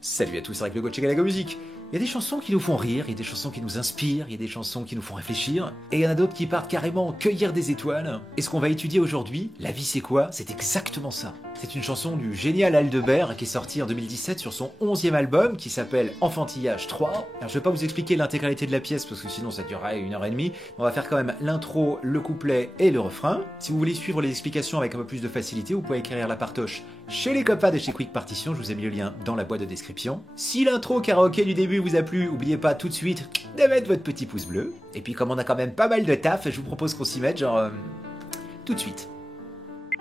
Salut à tous, c'est avec le coach Galago Musique. Il y a des chansons qui nous font rire, il y a des chansons qui nous inspirent, il y a des chansons qui nous font réfléchir, et il y en a d'autres qui partent carrément cueillir des étoiles. Et ce qu'on va étudier aujourd'hui, La vie c'est quoi? C'est exactement ça. C'est une chanson du génial Aldebert qui est sortie en 2017 sur son 11e album qui s'appelle Enfantillage 3. Alors je vais pas vous expliquer l'intégralité de la pièce parce que sinon ça durerait 1h30. On va faire quand même l'intro, le couplet et le refrain. Si vous voulez suivre les explications avec un peu plus de facilité, vous pouvez écrire la partoche chez les copains de chez Quick Partition, je vous ai mis le lien dans la boîte de description. Si l'intro karaoké du début vous a plu, n'oubliez pas tout de suite de mettre votre petit pouce bleu. Et puis comme on a quand même pas mal de taf, je vous propose qu'on s'y mette tout de suite.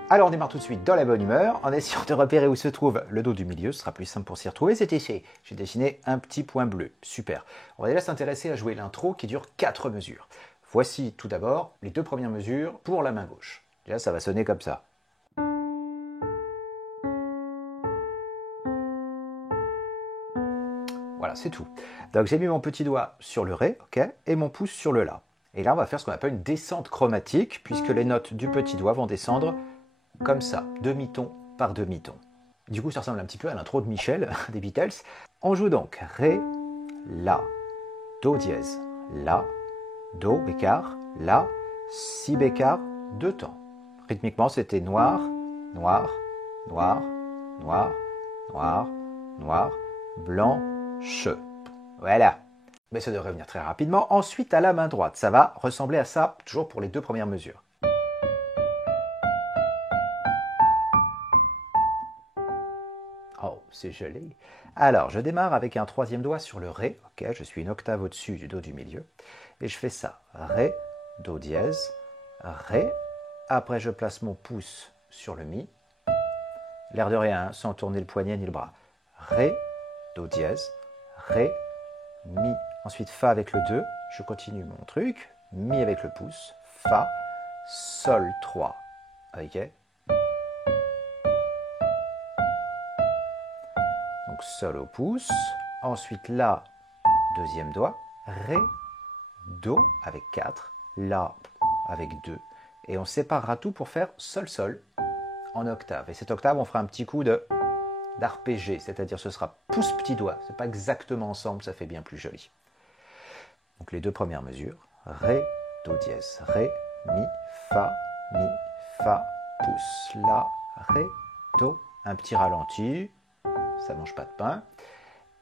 Alors on démarre tout de suite dans la bonne humeur, en essayant de repérer où se trouve le dos du milieu, ce sera plus simple pour s'y retrouver, c'est ici. J'ai dessiné un petit point bleu, super. On va déjà s'intéresser à jouer l'intro qui dure 4 mesures. Voici tout d'abord les 2 premières mesures pour la main gauche. Déjà ça va sonner comme ça. Voilà, c'est tout. Donc j'ai mis mon petit doigt sur le Ré, ok, et mon pouce sur le La. Et là, on va faire ce qu'on appelle une descente chromatique, puisque les notes du petit doigt vont descendre comme ça, demi-ton par demi-ton. Du coup, ça ressemble un petit peu à l'intro de Michel, des Beatles. On joue donc Ré, La, Do dièse, La, Do, bécard, La, Si bécard, 2 temps. Rythmiquement, c'était noir, noir, noir, noir, noir, noir, blanc, che. Voilà. Mais ça devrait venir très rapidement. Ensuite, à la main droite, ça va ressembler à ça, toujours pour les 2 premières mesures. Oh, c'est joli. Alors, je démarre avec un 3e doigt sur le Ré. Ok, je suis une octave au-dessus du Do du milieu. Et je fais ça. Ré, Do dièse, Ré. Après, je place mon pouce sur le Mi. L'air de rien, sans tourner le poignet ni le bras. Ré, Do dièse, Ré, Mi. Ensuite, Fa avec le 2. Je continue mon truc. Mi avec le pouce. Fa, Sol 3. Ok. Donc Sol au pouce. Ensuite, La, 2e doigt. Ré, Do avec 4. La avec 2. Et on séparera tout pour faire Sol, Sol en octave. Et cette octave, on fera un petit coup d'arpégé, c'est-à-dire ce sera pouce petit doigt. C'est pas exactement ensemble, ça fait bien plus joli. Donc les 2 premières mesures, Ré, Do dièse, Ré, Mi, Fa, pouce, La, Ré, Do, un petit ralenti, ça mange pas de pain,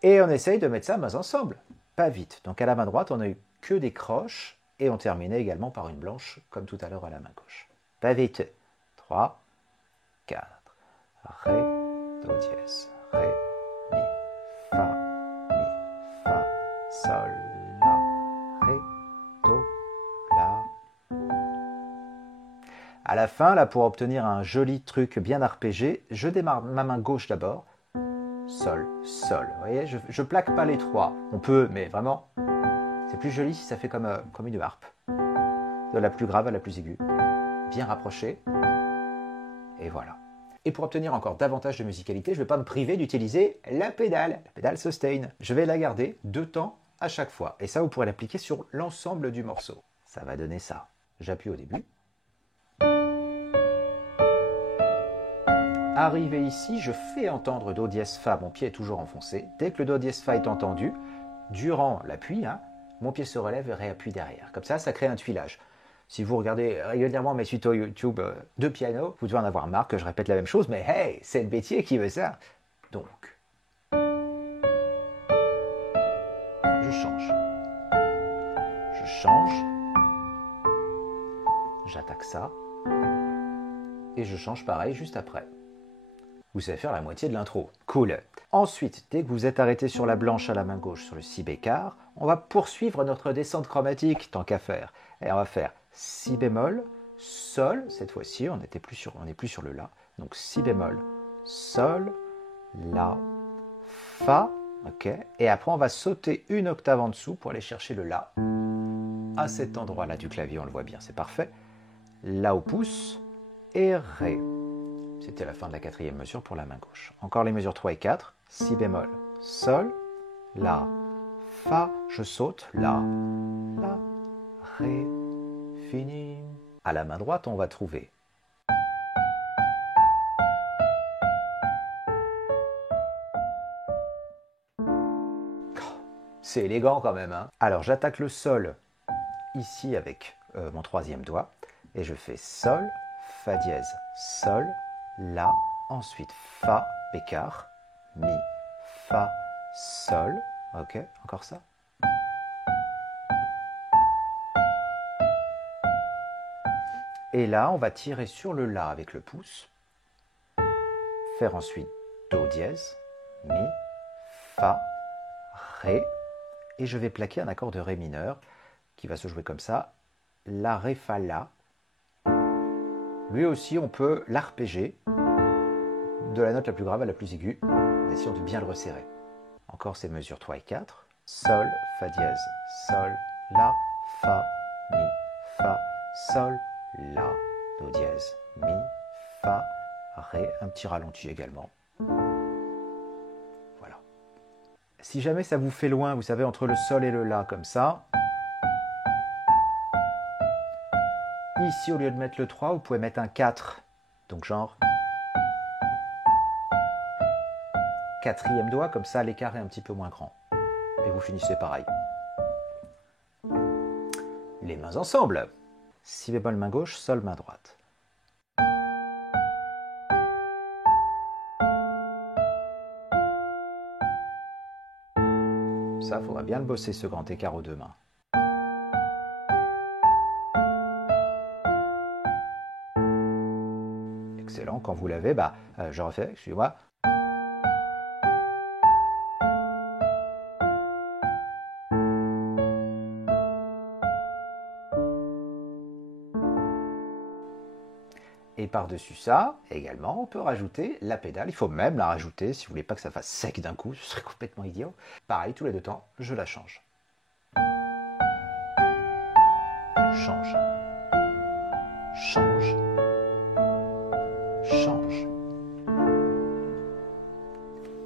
et on essaye de mettre ça mains ensemble, pas vite. Donc à la main droite, on n'a eu que des croches, et on terminait également par une blanche, comme tout à l'heure à la main gauche. Pas vite. 3, 4, Ré, Do dièse, Ré, Mi, Fa, Sol, La, Ré, Do, La. À la fin, là, pour obtenir un joli truc bien arpégé, je démarre ma main gauche d'abord. Sol, Sol. Vous voyez, je plaque pas les 3. On peut, mais vraiment, c'est plus joli si ça fait comme une harpe. De la plus grave à la plus aiguë. Bien rapproché. Et voilà. Et pour obtenir encore davantage de musicalité, je ne vais pas me priver d'utiliser la pédale sustain. Je vais la garder 2 temps à chaque fois. Et ça, vous pourrez l'appliquer sur l'ensemble du morceau. Ça va donner ça. J'appuie au début. Arrivé ici, je fais entendre Do dièse Fa, mon pied est toujours enfoncé. Dès que le Do dièse Fa est entendu, durant l'appui, mon pied se relève et réappuie derrière. Comme ça crée un tuilage. Si vous regardez régulièrement mes tutos YouTube de piano, vous devez en avoir marre que je répète la même chose, mais hey, c'est le métier qui veut ça. Donc, je change. Je change. J'attaque ça. Et je change pareil juste après. Vous savez faire la moitié de l'intro. Cool. Ensuite, dès que vous êtes arrêté sur la blanche à la main gauche sur le Si bécard, on va poursuivre notre descente chromatique, tant qu'à faire. Et on va faire Si bémol, Sol, cette fois-ci, on n'est plus sur le La. Donc Si bémol, Sol, La, Fa, ok. Et après, on va sauter une octave en dessous pour aller chercher le La. À cet endroit-là du clavier, on le voit bien, c'est parfait. La au pouce et Ré. C'était la fin de la 4e mesure pour la main gauche. Encore les mesures 3 et 4. Si bémol, Sol, La, Fa, je saute, La, Ré, fini. À la main droite, on va trouver C'est élégant quand même, hein. Alors j'attaque le sol ici avec mon troisième doigt et je fais sol, fa dièse, sol, la, ensuite fa, bécard, mi, fa, sol, ok, encore ça. Et là, on va tirer sur le la avec le pouce, faire ensuite do dièse, mi, fa, ré, et je vais plaquer un accord de ré mineur qui va se jouer comme ça, la, ré, fa, la. Lui aussi, on peut l'arpéger de la note la plus grave à la plus aiguë, en essayant de bien le resserrer. Encore ces mesures 3 et 4, sol, fa dièse, sol, la, fa, mi, fa, sol, la, do dièse, mi, fa, ré, un petit ralenti également. Voilà. Si jamais ça vous fait loin, vous savez, entre le sol et le la, comme ça, ici, au lieu de mettre le 3, vous pouvez mettre un 4. Donc genre, quatrième doigt, comme ça l'écart est un petit peu moins grand. Et vous finissez pareil. Les mains ensemble. Si bémol main gauche, sol main droite. Ça, faudra bien le bosser, ce grand écart aux deux mains. Excellent, quand vous l'avez, je refais, excusez-moi. Et par-dessus ça, également, on peut rajouter la pédale. Il faut même la rajouter si vous voulez pas que ça fasse sec d'un coup, ce serait complètement idiot. Pareil, tous les 2 temps, je la change. Change. Change. Change.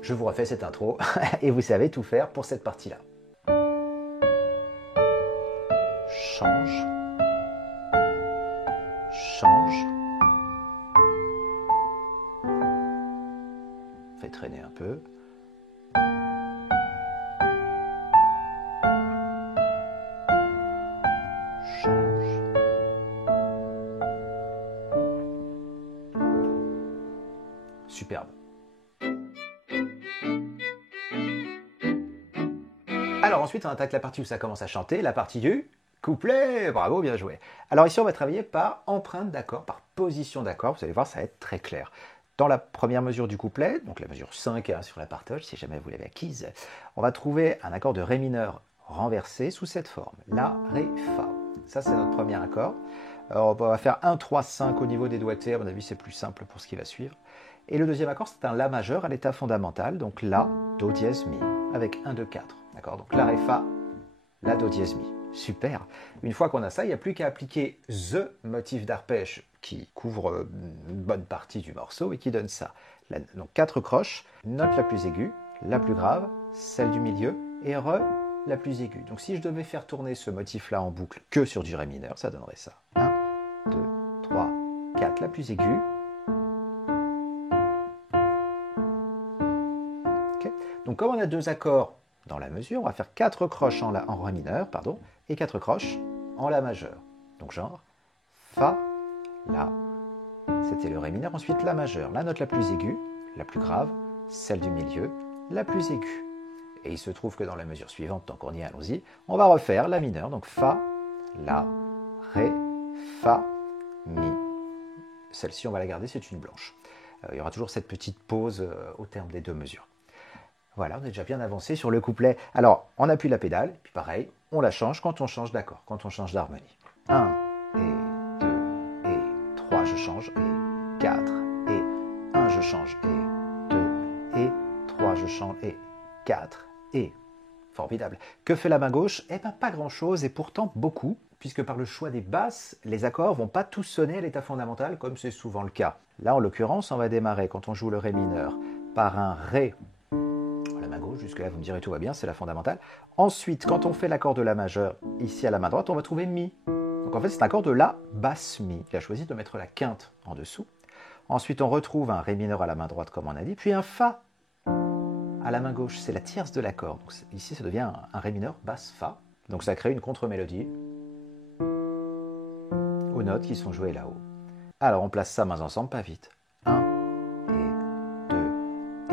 Je vous refais cette intro et vous savez tout faire pour cette partie-là. Change. Change. Fais traîner un peu. Change. Superbe. Alors ensuite, on attaque la partie où ça commence à chanter, la partie du couplet. Bravo, bien joué. Alors ici, on va travailler par empreinte d'accord, par position d'accord. Vous allez voir, ça va être très clair. Dans la première mesure du couplet, donc la mesure 5 sur la partoche, si jamais vous l'avez acquise, on va trouver un accord de ré mineur renversé sous cette forme. La, ré, fa. Ça, c'est notre premier accord. Alors, on va faire 1, 3, 5 au niveau des doigtés. À mon avis, c'est plus simple pour ce qui va suivre. Et le deuxième accord, c'est un la majeur à l'état fondamental. Donc la, do dièse, mi, avec 1, 2, 4. D'accord? Donc la, ré, fa, la, do dièse, mi. Super. Une fois qu'on a ça, il n'y a plus qu'à appliquer the motif d'arpège qui couvre une bonne partie du morceau et qui donne ça. Donc 4 croches, note la plus aiguë, la plus grave, celle du milieu, et re, la plus aiguë. Donc si je devais faire tourner ce motif-là en boucle que sur du ré mineur, ça donnerait ça. 1, 2, 3, 4, la plus aiguë. Okay. Donc comme on a 2 accords dans la mesure, on va faire 4 croches en ré mineur, et 4 croches en la majeur. Donc genre, fa, la, c'était le ré mineur, ensuite la majeure, la note la plus aiguë, la plus grave, celle du milieu, la plus aiguë. Et il se trouve que dans la mesure suivante, tant qu'on y est, allons-y, on va refaire la mineure, donc fa, la, ré, fa, mi. Celle-ci, on va la garder, c'est une blanche. Il y aura toujours cette petite pause au terme des 2 mesures. Voilà, on est déjà bien avancé sur le couplet. Alors, on appuie la pédale, puis pareil, on la change quand on change d'accord, quand on change d'harmonie. 1, et 2, et 3, je change, et 4, et 1, je change, et 2, et 3, je change, et 4, et... Formidable. Que fait la main gauche? Eh bien, pas grand-chose, et pourtant beaucoup, puisque par le choix des basses, les accords vont pas tous sonner à l'état fondamental, comme c'est souvent le cas. Là, en l'occurrence, on va démarrer, quand on joue le ré mineur, par un ré. La main gauche, jusque-là, vous me direz tout va bien, c'est la fondamentale. Ensuite, quand on fait l'accord de la majeure, ici à la main droite, on va trouver mi. Donc en fait, c'est un accord de la basse mi. Il a choisi de mettre la quinte en dessous. Ensuite, on retrouve un ré mineur à la main droite, comme on a dit, puis un fa. À la main gauche, c'est la tierce de l'accord. Donc ici, ça devient un Ré mineur basse Fa. Donc ça crée une contre-mélodie aux notes qui sont jouées là-haut. Alors on place ça mains ensemble, pas vite. 1 et 2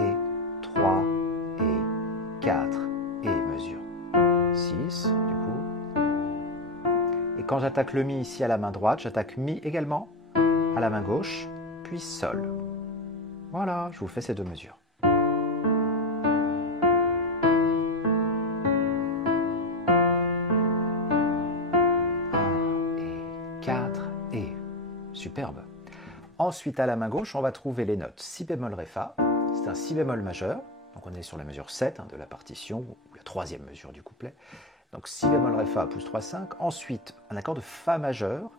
et 3 et 4 et mesure 6 du coup. Et quand j'attaque le Mi ici à la main droite, j'attaque Mi également à la main gauche, puis Sol. Voilà, je vous fais ces deux mesures. 4 et superbe. Ensuite, à la main gauche, on va trouver les notes Si bémol, Ré, Fa. C'est un Si bémol majeur. Donc on est sur la mesure 7 de la partition, ou la troisième mesure du couplet. Donc Si bémol, Ré, Fa, pouce 3, 5. Ensuite, un accord de Fa majeur,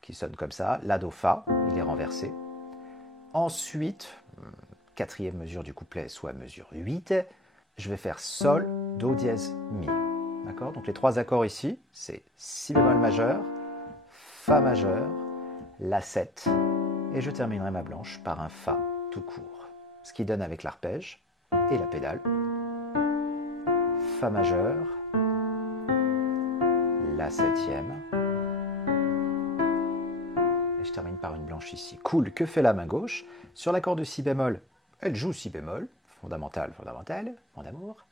qui sonne comme ça. La, Do, Fa, il est renversé. Ensuite, quatrième mesure du couplet, soit mesure 8. Je vais faire Sol, Do dièse, Mi. D'accord? Donc les trois accords ici, c'est Si bémol majeur, Fa majeur, La 7, et je terminerai ma blanche par un Fa tout court. Ce qui donne avec l'arpège et la pédale, Fa majeur, La 7e, et je termine par une blanche ici. Cool, que fait la main gauche? Sur l'accord de Si bémol, elle joue Si bémol, fondamental, fondamental, mon amour.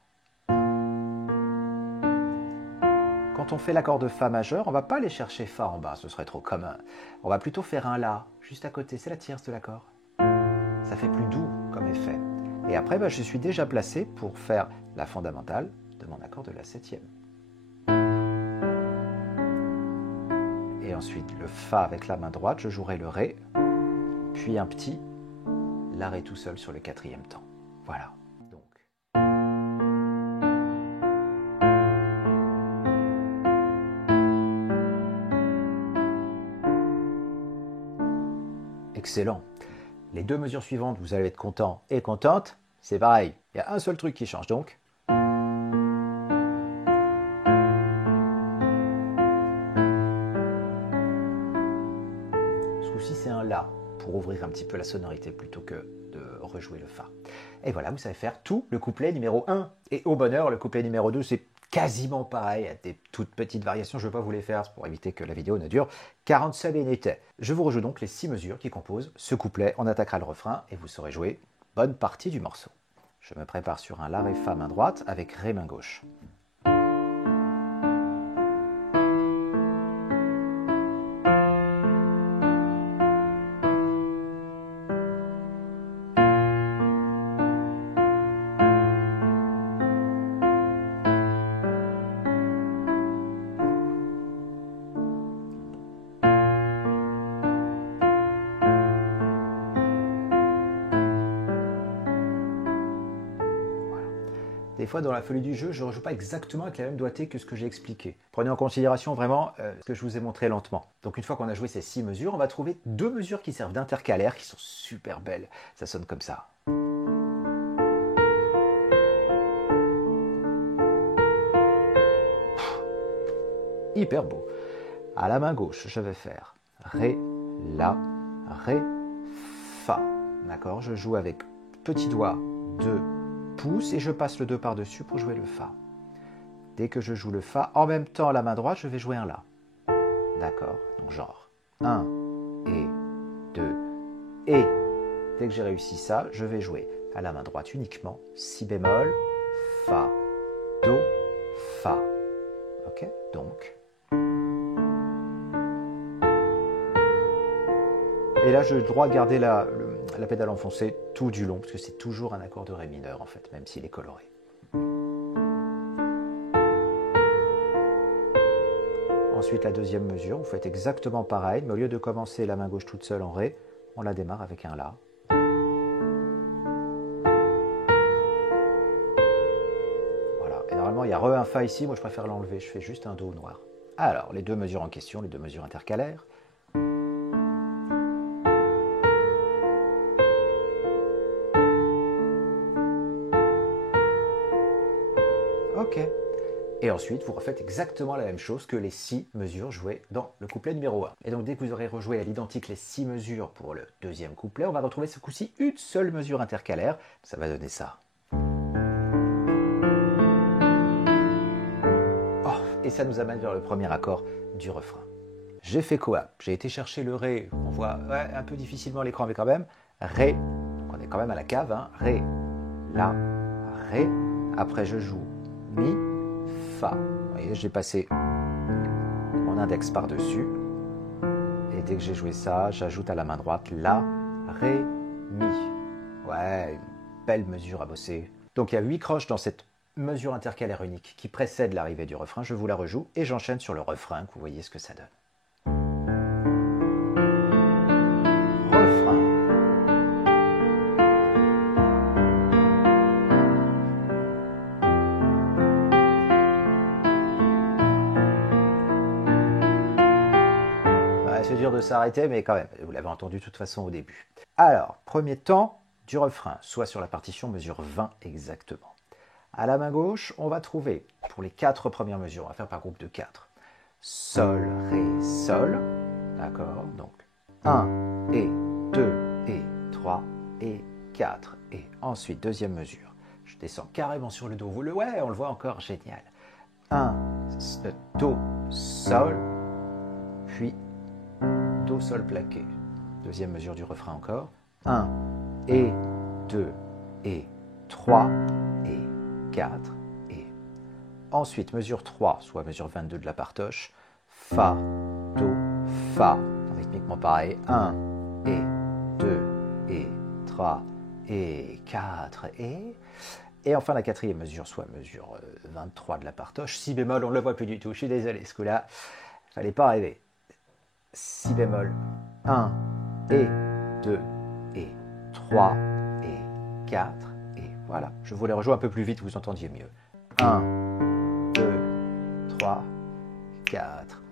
Quand on fait l'accord de Fa majeur, on ne va pas aller chercher Fa en bas, ce serait trop commun. On va plutôt faire un La, juste à côté, c'est la tierce de l'accord. Ça fait plus doux comme effet. Et après, je suis déjà placé pour faire la fondamentale de mon accord de la 7e. Et ensuite, le Fa avec la main droite, je jouerai le Ré, puis un petit La Ré tout seul sur le 4e temps. Voilà. Excellent. Les deux mesures suivantes, vous allez être content et contente. C'est pareil, il y a un seul truc qui change donc. Ce coup-ci, c'est un La, pour ouvrir un petit peu la sonorité plutôt que de rejouer le Fa. Et voilà, vous savez faire tout le couplet numéro 1. Et au bonheur, le couplet numéro 2, c'est quasiment pareil, il y a des toutes petites variations, je ne vais pas vous les faire pour éviter que la vidéo ne dure 47 minutes. Je vous rejoue donc les 6 mesures qui composent ce couplet, on attaquera le refrain et vous saurez jouer bonne partie du morceau. Je me prépare sur un La, Ré, Fa main droite avec Ré main gauche. Des fois, dans la folie du jeu, je ne rejoue pas exactement avec la même doigté que ce que j'ai expliqué. Prenez en considération vraiment ce que je vous ai montré lentement. Donc une fois qu'on a joué ces 6 mesures, on va trouver 2 mesures qui servent d'intercalaire, qui sont super belles. Ça sonne comme ça. Hyper beau. À la main gauche, je vais faire Ré, La, Ré, Fa. D'accord? Je joue avec petit doigt 2 pouces et je passe le 2 par-dessus pour jouer le Fa. Dès que je joue le Fa, en même temps à la main droite, je vais jouer un La. D'accord? Donc genre 1 et 2 et dès que j'ai réussi ça, je vais jouer à la main droite uniquement Si bémol, Fa, Do, Fa. Ok? Donc. Et là, je dois garder la pédale enfoncée tout du long, parce que c'est toujours un accord de Ré mineur, en fait, même s'il est coloré. Ensuite, la deuxième mesure, vous faites exactement pareil, mais au lieu de commencer la main gauche toute seule en Ré, on la démarre avec un La. Voilà, et normalement, il y a un Fa ici, moi je préfère l'enlever, je fais juste un Do noir. Alors, les deux mesures en question, les deux mesures intercalaires. Ok. Et ensuite, vous refaites exactement la même chose que les 6 mesures jouées dans le couplet numéro 1. Et donc, dès que vous aurez rejoué à l'identique les 6 mesures pour le deuxième couplet, on va retrouver ce coup-ci une seule mesure intercalaire. Ça va donner ça. et ça nous amène vers le premier accord du refrain. J'ai fait quoi? J'ai été chercher le Ré, on voit un peu difficilement à l'écran mais quand même, Ré, donc on est quand même à la cave, hein. Ré, La, Ré, après je joue Mi, Fa. Vous voyez, j'ai passé mon index par-dessus, et dès que j'ai joué ça, j'ajoute à la main droite La, Ré, Mi. Ouais, une belle mesure à bosser. Donc il y a 8 croches dans cette mesure intercalaire unique qui précède l'arrivée du refrain. Je vous la rejoue et j'enchaîne sur le refrain, que vous voyez ce que ça donne. Refrain. Ouais, c'est dur de s'arrêter, mais quand même, vous l'avez entendu de toute façon au début. Alors, premier temps du refrain, soit sur la partition mesure 20 exactement. À la main gauche, on va trouver, pour les 4 premières mesures, on va faire par groupe de 4. Sol, Ré, Sol, d'accord, donc 1 et 2 et 3 et 4. Et ensuite, deuxième mesure, je descends carrément sur le Do. Ouais, on le voit encore, génial. 1, Do, Sol, puis Do, Sol plaqué. Deuxième mesure du refrain encore. 1 et 2 et 3 et 4 et ensuite mesure 3, soit mesure 22 de la partoche, Fa, Do, Fa, rythmiquement pareil, 1 et 2 et 3 et 4 et enfin la quatrième mesure, soit mesure 23 de la partoche, Si bémol, on ne le voit plus du tout, je suis désolé, ce coup-là, fallait pas rêver. Si bémol, 1 et 2 et 3 et 4 et voilà. Je vous les rejoue un peu plus vite, vous entendiez mieux. 1, 2, 3, 4,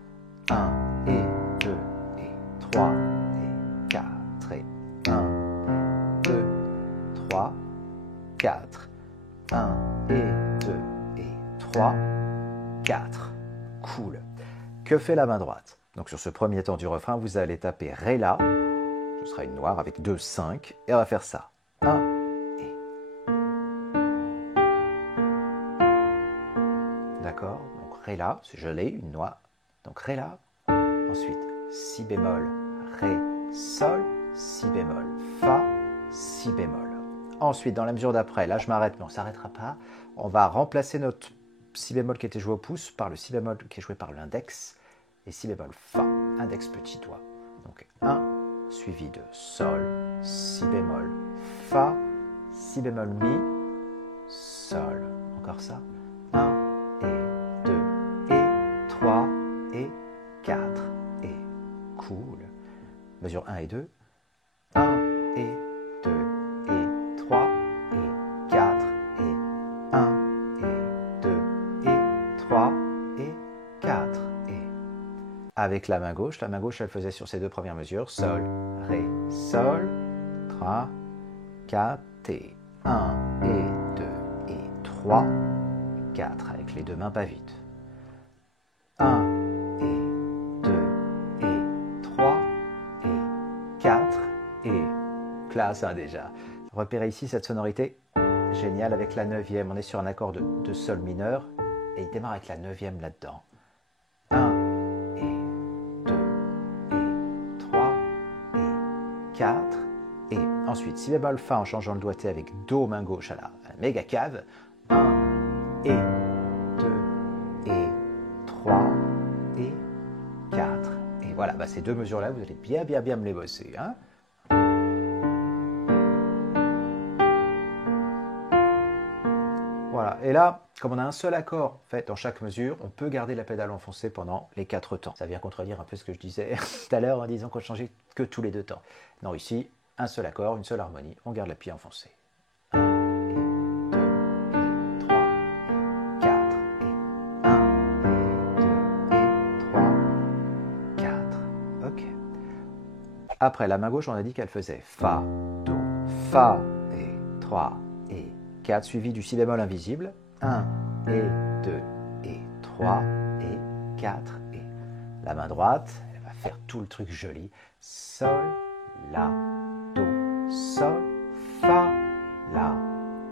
1 et 2 et 3 et 4 et 1, 2, 3, 4, 1 et 2 et 3, 4. Cool. Que fait la main droite? Donc sur ce premier temps du refrain, vous allez taper Ré, La, ce sera une noire avec 2, 5, et on va faire ça. 1 et. D'accord, donc Ré, La, je l'ai, une noire. Donc Ré, La. Ensuite, Si bémol, Ré, Sol, Si bémol, Fa, Si bémol. Ensuite, dans la mesure d'après, là je m'arrête, mais on ne s'arrêtera pas. On va remplacer notre Si bémol qui était joué au pouce par le Si bémol qui est joué par l'index. Et Si bémol, Fa, index petit doigt. Donc 1, suivi de Sol, Si bémol, Fa, Si bémol, Mi, Sol. Encore ça. 1 et 2 et 3 et 4 et cool. Mesure 1 et 2. 1 et 2 et 3 et 4 et 1 et 2 et 3 et 4 et avec la main gauche elle faisait sur ces deux premières mesures Sol, Ré, Sol, 3, 4 et 1 et 2 et 3, 4 avec les deux mains pas vite. 1 et 2 et 3 et 4 et classe hein, déjà. Repérez ici cette sonorité géniale avec la 9e. On est sur un accord de Sol mineur et il démarre avec la 9e là-dedans. 1 et 2 et 3 et 4 et ensuite Si bémol Fa en changeant le doigté avec Do main gauche à la méga cave. 1 et 2 et 3 et 4 et voilà, bah, ces deux mesures là vous allez bien me les bosser hein. Voilà, et là, comme on a un seul accord fait dans chaque mesure, on peut garder la pédale enfoncée pendant les 4 temps. Ça vient contredire un peu ce que je disais tout à l'heure en disant qu'on changeait que tous les 2 temps. Non, ici, un seul accord, une seule harmonie, on garde l'appui enfoncé. 1 et 2 et 3 et 4 et 1 et 2 et 3, 4. Ok. Après, la main gauche, on a dit qu'elle faisait Fa, Do, Fa et 3 et 4, suivi du Si bémol invisible. 1 et 2 et 3 et 4 et la main droite, elle va faire tout le truc joli. Sol, La, Do, Sol, Fa, La,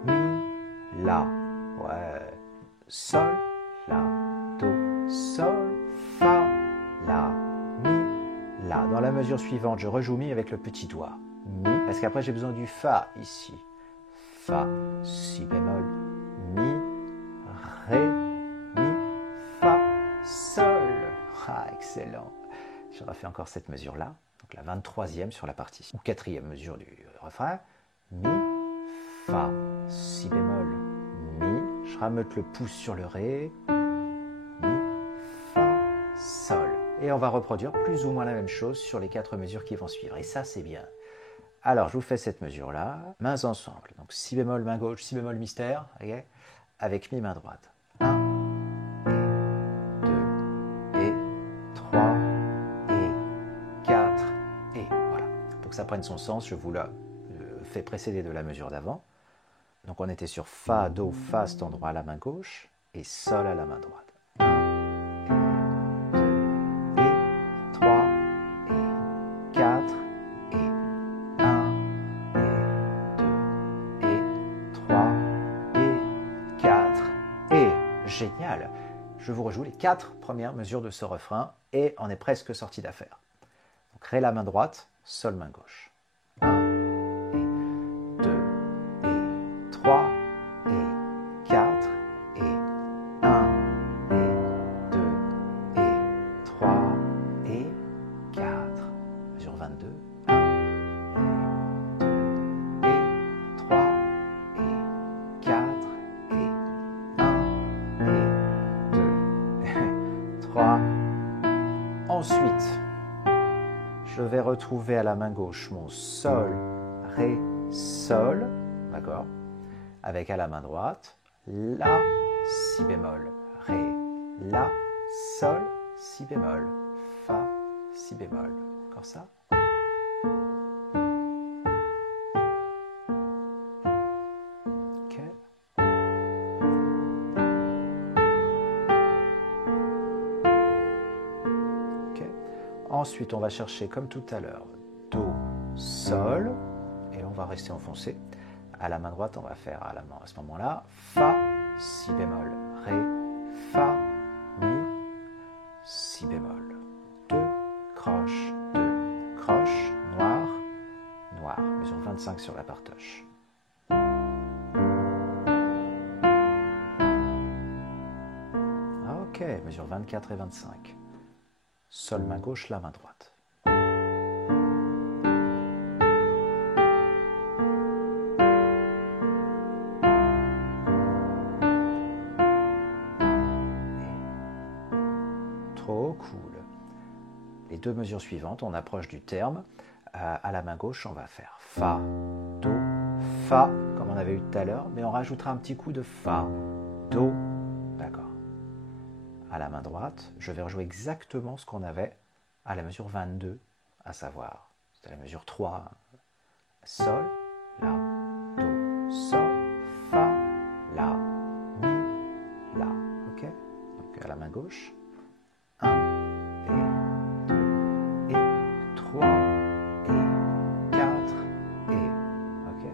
Mi, La. Ouais. Sol, La, Do, mesure suivante, je rejoue Mi avec le petit doigt. Mi, parce qu'après j'ai besoin du Fa ici. Fa, Si bémol, Mi, Ré, Mi, Fa, Sol. Ah, excellent. Je refais encore cette mesure-là. Donc la 23e sur la partie, ou 4e mesure du refrain. Mi, Fa, Si bémol, Mi. Je rameute le pouce sur le Ré. Mi, Fa, Sol. Et on va reproduire plus ou moins la même chose sur les 4 mesures qui vont suivre. Et ça, c'est bien. Alors, je vous fais cette mesure-là. Mains ensemble. Donc, Si bémol, main gauche, Si bémol, mystère. Okay, avec Mi, main droite. 1, et 2, et 3, et 4, et voilà. Pour que ça prenne son sens, je vous la fais précéder de la mesure d'avant. Donc, on était sur Fa, Do, Fa, cet endroit à la main gauche, et Sol à la main droite. Génial. Je vous rejoue les 4 premières mesures de ce refrain et on est presque sorti d'affaire. Donc Ré la main droite, Sol main gauche. 1 et 2 et 3 et 4 et 1 et 2 et 3 et 4. Mesure 22. 1 et 2 et 3 et 4 et 3. Ensuite, je vais retrouver à la main gauche mon Sol, Ré, Sol, d'accord, avec à la main droite La, Si bémol, Ré, La, Sol, Si bémol, Fa, Si bémol. Encore ça. Ok. Ensuite, on va chercher, comme tout à l'heure, Do, Sol, et on va rester enfoncé. À la main droite, on va faire à ce moment-là Fa, Si bémol, Ré, Fa, Mi, Si bémol. 2 croches, noir, noir. Mesure 25 sur la partoche. Ok, mesure 24 et 25. Sol main gauche, la main droite. Trop cool. Les 2 mesures suivantes, on approche du terme. À la main gauche, on va faire Fa, Do, Fa, comme on avait eu tout à l'heure, mais on rajoutera un petit coup de Fa, Do, d'accord. À la main droite, je vais rejouer exactement ce qu'on avait à la mesure 22, à savoir, c'était la mesure 3, Sol, La, Do, Sol, Fa, La, Mi, La, ok. Donc à la main gauche, 1, et 2, et 3, et 4, et, ok.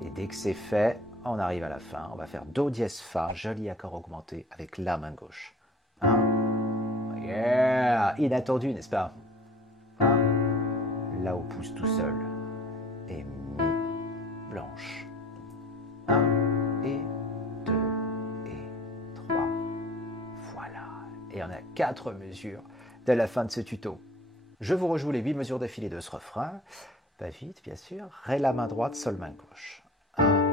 Et dès que c'est fait, on arrive à la fin, on va faire Do dièse Fa, joli accord augmenté avec la main gauche. 1, yeah, inattendu, n'est-ce pas? 1, là au pouce tout seul, et Mi, blanche. 1, et 2, et 3, voilà. Et on a 4 mesures de la fin de ce tuto. Je vous rejoue les 8 mesures d'affilée de ce refrain. Pas vite, bien sûr. Ré la main droite, Sol main gauche. 1,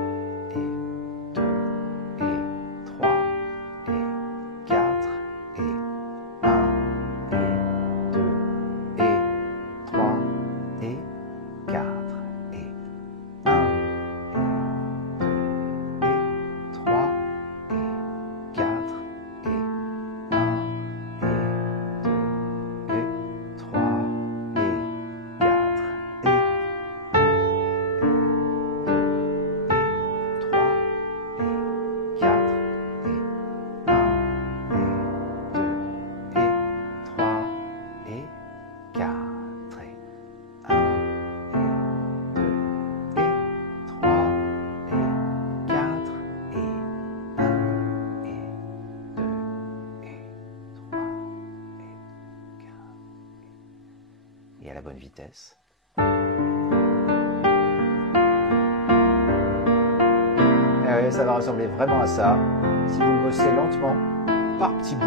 vitesse. Et oui, ça va ressembler vraiment à ça, si vous le bossez lentement, par petits bouts.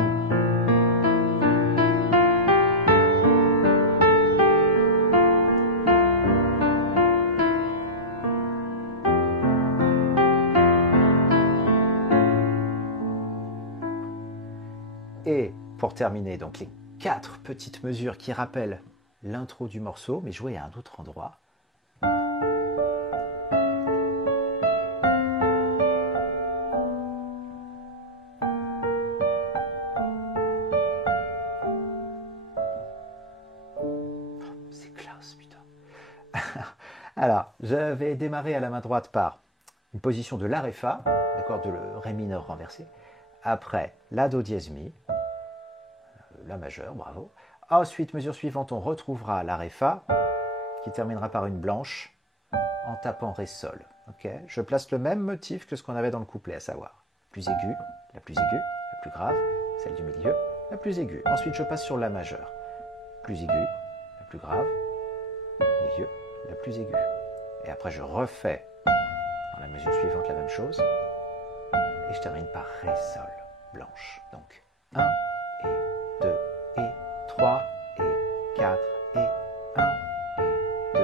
Et pour terminer, donc les 4 petites mesures qui rappellent l'intro du morceau, mais jouées à un autre endroit. C'est classe, putain. Alors, je vais démarrer à la main droite par une position de la Ré Fa, d'accord, de le Ré mineur renversé. Après, la Do dièse Mi, la majeure, bravo. Ensuite, mesure suivante, on retrouvera la Ré Fa, qui terminera par une blanche, en tapant Ré Sol. Okay, je place le même motif que ce qu'on avait dans le couplet, à savoir plus aiguë, la plus aiguë, la plus grave, celle du milieu, la plus aiguë. Ensuite, je passe sur la majeure, plus aiguë, la plus grave, milieu, la plus aiguë. Et après, je refais dans la mesure suivante la même chose, et je termine par Ré Sol, blanche. Donc 1 et 2 et 3 et 4 et 1 et 2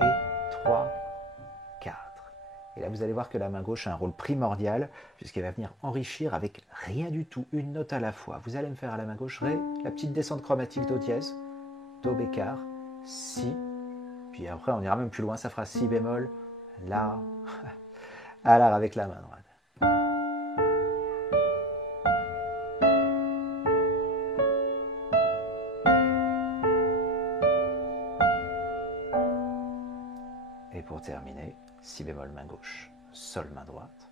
et 3, 4. Et là, vous allez voir que la main gauche a un rôle primordial puisqu'elle va venir enrichir avec rien du tout, une note à la fois. Vous allez me faire à la main gauche Ré, la petite descente chromatique Do dièse, Do bécard, Si, puis après on ira même plus loin, ça fera Si bémol, La, alors avec la main droite. Et pour terminer, Si bémol main gauche, Sol main droite.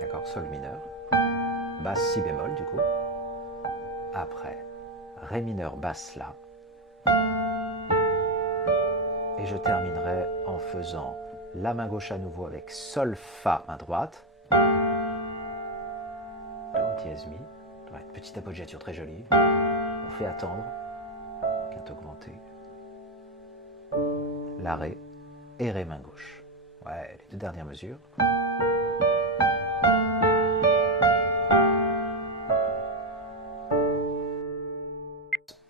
D'accord, Sol mineur. Basse Si bémol du coup. Après, Ré mineur basse La. Et je terminerai en faisant la main gauche à nouveau avec Sol Fa main droite. Do dièse Mi. Ouais, petite appoggiature très jolie. On fait attendre. Quinte augmentée. La Ré et Ré main gauche. Ouais, les 2 dernières mesures.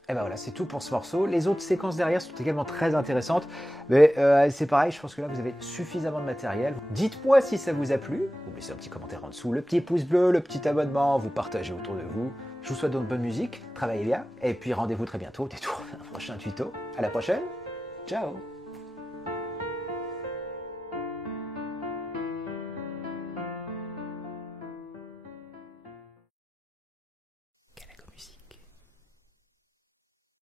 Et ben voilà, c'est tout pour ce morceau. Les autres séquences derrière sont également très intéressantes. Mais c'est pareil, je pense que là, vous avez suffisamment de matériel. Dites-moi si ça vous a plu. Vous laissez un petit commentaire en dessous, le petit pouce bleu, le petit abonnement, vous partagez autour de vous. Je vous souhaite donc bonne musique, travaillez bien. Et puis rendez-vous très bientôt au détour d'un prochain tuto. À la prochaine. Ciao.